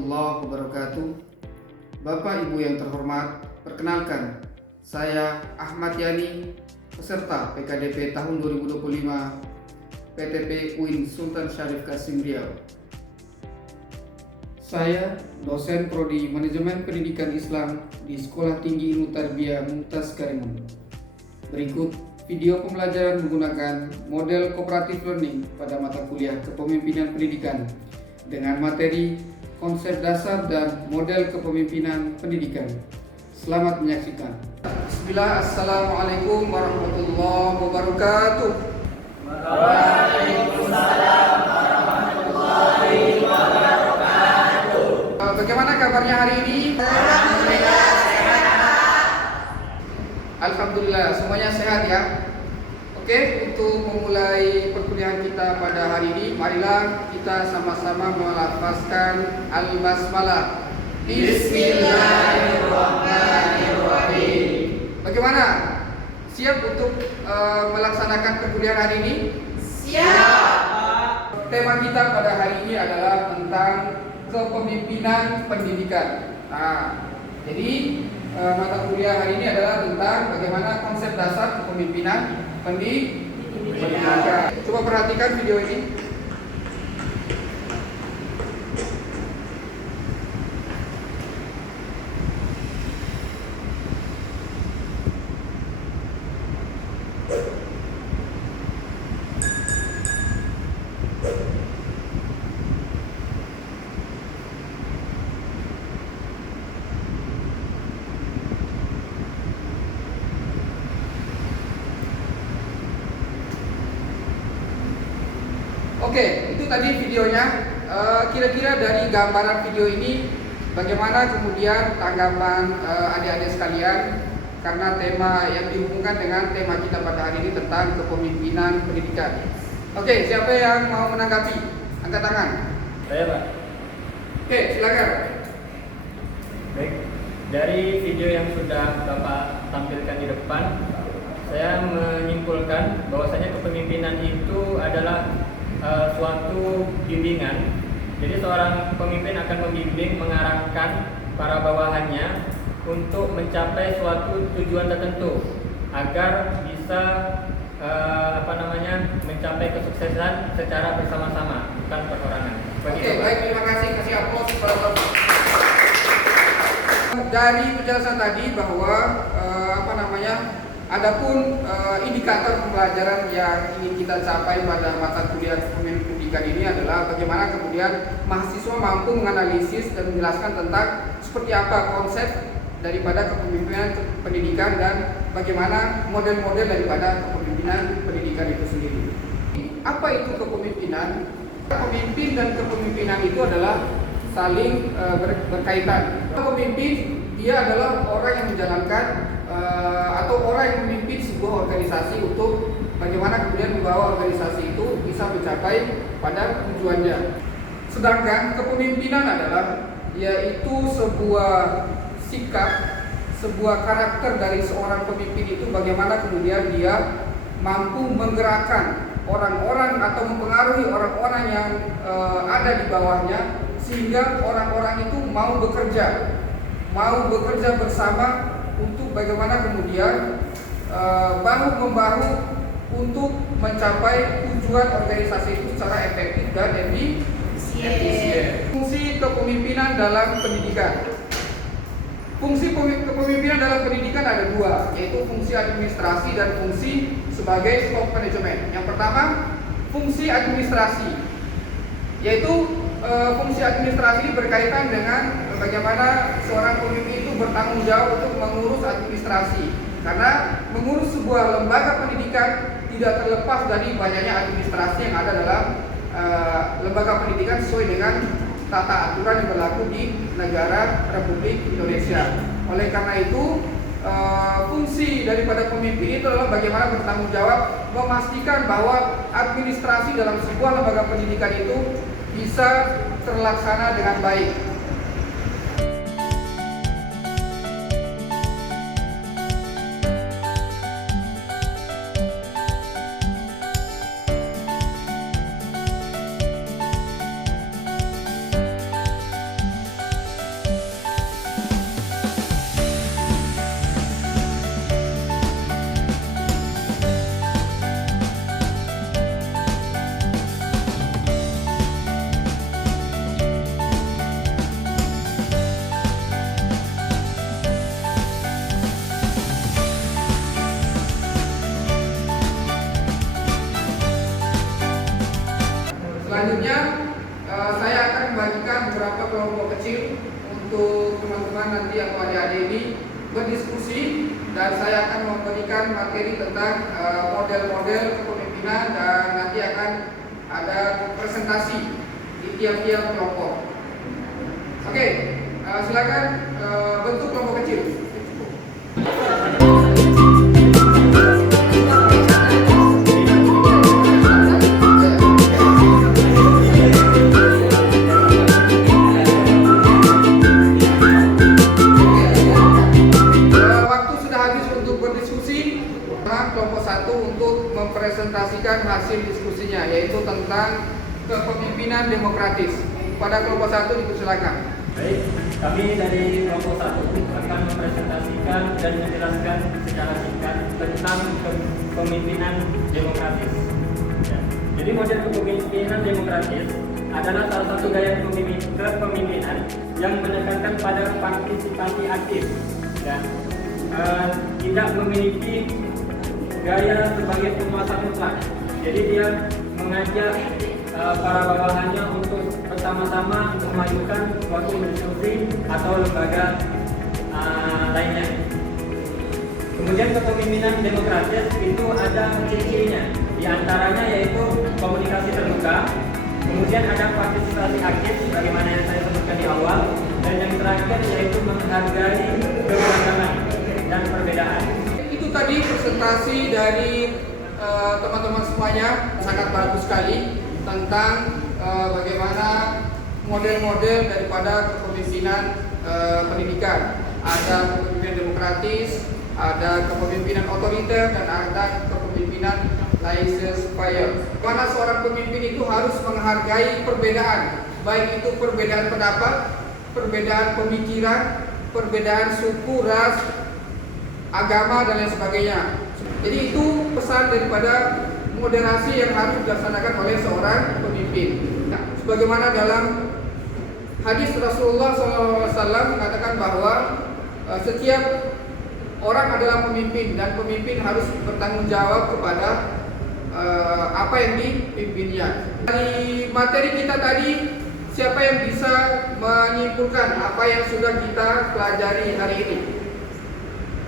warahmatullahi wabarakatuh. Bapak Ibu yang terhormat, perkenalkan, saya Ahmad Yani, peserta PKDP tahun 2025 PTP UIN Sultan Syarif Kasim Riau. Saya dosen Prodi Manajemen Pendidikan Islam di Sekolah Tinggi Ilmu Tarbiyah Mumtaz Karimun. Berikut video pembelajaran menggunakan model cooperative learning pada mata kuliah Kepemimpinan Pendidikan dengan materi konsep dasar dan model kepemimpinan pendidikan. Selamat menyaksikan. Bismillah, Assalamualaikum warahmatullahi wabarakatuh. Waalaikumsalam warahmatullahi wabarakatuh. Bagaimana kabarnya hari ini? Alhamdulillah sehat, Pak. Alhamdulillah, semuanya sehat ya. Oke, untuk memulai perkuliahan kita pada hari ini, marilah kita sama-sama melafazkan Al-Basmalah. Bismillahirrahmanirrahim. Bagaimana? Siap untuk melaksanakan perkuliahan hari ini? Siap. Tema kita pada hari ini adalah tentang kepemimpinan pendidikan. Nah, jadi mata kuliah hari ini adalah tentang bagaimana konsep dasar kepemimpinan pendidikan. Coba perhatikan video ini. Oke, itu tadi videonya. Kira-kira dari gambaran video ini, bagaimana kemudian tanggapan adik-adik sekalian? Karena tema yang dihubungkan dengan tema kita pada hari ini tentang kepemimpinan pendidikan. Oke, siapa yang mau menanggapi? Angkat tangan. Saya, Pak. Oke, silakan. Baik, dari video yang sudah Bapak tampilkan di depan, saya menyimpulkan bahwasanya kepemimpinan itu adalah suatu bimbingan. Jadi seorang pemimpin akan membimbing, mengarahkan para bawahannya untuk mencapai suatu tujuan tertentu agar bisa mencapai kesuksesan secara bersama-sama, bukan perorangan. Oke, baik, terima kasih. Kasih aplaus kepada Bapak. Dari penjelasan tadi bahwa adapun indikator pembelajaran yang ingin kita capai pada mata kuliah kepemimpinan pendidikan ini adalah bagaimana kemudian mahasiswa mampu menganalisis dan menjelaskan tentang seperti apa konsep daripada kepemimpinan pendidikan dan bagaimana model-model daripada kepemimpinan pendidikan itu sendiri. Apa itu kepemimpinan? Pemimpin dan kepemimpinan itu adalah saling berkaitan. Pemimpin dia adalah orang yang menjalankan atau orang yang memimpin sebuah organisasi untuk bagaimana kemudian membawa organisasi itu bisa mencapai pada tujuannya. Sedangkan kepemimpinan adalah yaitu sebuah sikap, sebuah karakter dari seorang pemimpin itu bagaimana kemudian dia mampu menggerakkan orang-orang atau mempengaruhi orang-orang yang ada di bawahnya sehingga orang-orang itu mau bekerja bersama untuk bagaimana kemudian bahu-membahu untuk mencapai tujuan organisasi itu secara efektif dan efisien. Fungsi kepemimpinan dalam pendidikan. Fungsi kepemimpinan dalam pendidikan ada dua, yaitu fungsi administrasi dan fungsi sebagai top manajemen. Yang pertama, fungsi administrasi, yaitu fungsi administrasi berkaitan dengan bagaimana seorang pemimpin itu bertanggung jawab untuk mengurus administrasi. Karena mengurus sebuah lembaga pendidikan tidak terlepas dari banyaknya administrasi yang ada dalam lembaga pendidikan sesuai dengan tata aturan yang berlaku di negara Republik Indonesia. Oleh karena itu, fungsi daripada pemimpin itu adalah bagaimana bertanggung jawab memastikan bahwa administrasi dalam sebuah lembaga pendidikan itu bisa terlaksana dengan baik. kecil untuk teman-teman nanti atau adik-adik ini berdiskusi, dan saya akan memberikan materi tentang model-model kepemimpinan, dan nanti akan ada presentasi di tiap-tiap kelompok. Oke, silakan bentuk kelompok kecil. Kelompok 1 untuk mempresentasikan hasil diskusinya, yaitu tentang kepemimpinan demokratis. Pada kelompok 1 dipersilakan. Baik, kami dari kelompok 1 akan mempresentasikan dan menjelaskan secara singkat tentang kepemimpinan demokratis. Ya. Jadi model kepemimpinan demokratis adalah salah satu gaya kepemimpinan yang menekankan pada partisipasi aktif dan tidak memiliki gaya sebagai penguasa mutlak. Jadi dia mengajak para bawahannya untuk bersama-sama memajukan suatu institusi atau lembaga lainnya. Kemudian kepemimpinan demokratis itu ada ciri-cirinya. Di antaranya yaitu komunikasi terbuka, kemudian ada partisipasi aktif sebagaimana yang saya sebutkan di awal, dan yang terakhir yaitu menghargai keberagaman dan perbedaan. Tadi presentasi dari teman-teman semuanya sangat bagus sekali tentang bagaimana model-model daripada kepemimpinan pendidikan. Ada kepemimpinan demokratis, ada kepemimpinan otoriter, dan ada kepemimpinan laissez-faire. Mana seorang pemimpin itu harus menghargai perbedaan, baik itu perbedaan pendapat, perbedaan pemikiran, perbedaan suku, ras, agama, dan lain sebagainya. Jadi itu pesan daripada moderasi yang harus dilaksanakan oleh seorang pemimpin. Nah, sebagaimana dalam hadis Rasulullah SAW mengatakan bahwa setiap orang adalah pemimpin, dan pemimpin harus bertanggung jawab kepada apa yang dipimpinnya. Dari materi kita tadi, siapa yang bisa menyimpulkan apa yang sudah kita pelajari hari ini?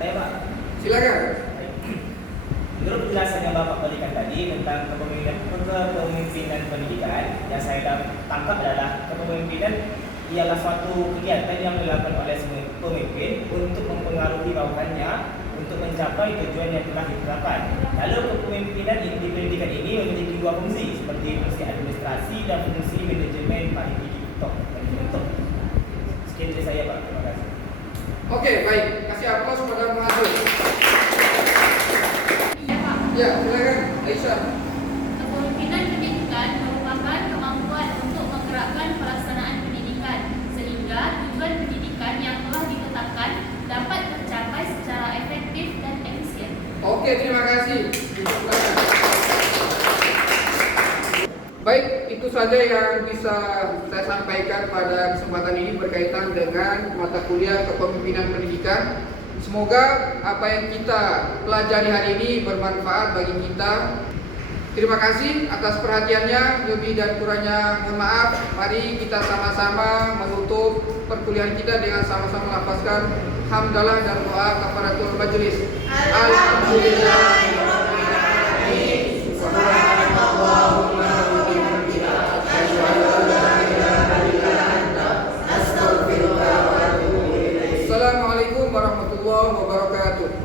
Saya, Pak. Silakan. Menurut penjelasan yang Bapak berikan tadi tentang kepemimpinan pendidikan, yang saya tangkap adalah kepemimpinan ialah suatu kegiatan yang dilakukan oleh pemimpin untuk mempengaruhi bawahannya untuk mencapai tujuan yang telah ditetapkan. Lalu kepemimpinan di pendidikan ini memiliki dua fungsi, seperti fungsi administrasi dan fungsi manajemen pendidikan. Sekian dari saya, Pak. Terima kasih. Oke, baik. Kasih aplaus pada pengatur. Ya, silakan Aisyah. Kepemimpinan pendidikan merupakan kemampuan untuk menggerakkan pelaksanaan pendidikan sehingga tujuan pendidikan yang telah ditetapkan dapat tercapai secara efektif dan efisien. Oke, terima kasih. Baik, itu saja yang bisa saya sampaikan pada kesempatan ini berkaitan dengan mata kuliah kepemimpinan pendidikan. Semoga apa yang kita pelajari hari ini bermanfaat bagi kita. Terima kasih atas perhatiannya. Lebih dan kurangnya mohon maaf. Mari kita sama-sama menutup perkuliahan kita dengan sama-sama melafazkan hamdalah dan doa kafaratul majelis. Alhamdulillahirobbilalamin. Subhanallahumma wa bihamdika asyhadu an la ilaha illa anta astaghfiruka wa atubu ilaik. Assalamualaikum warahmatullahi wabarakatuh.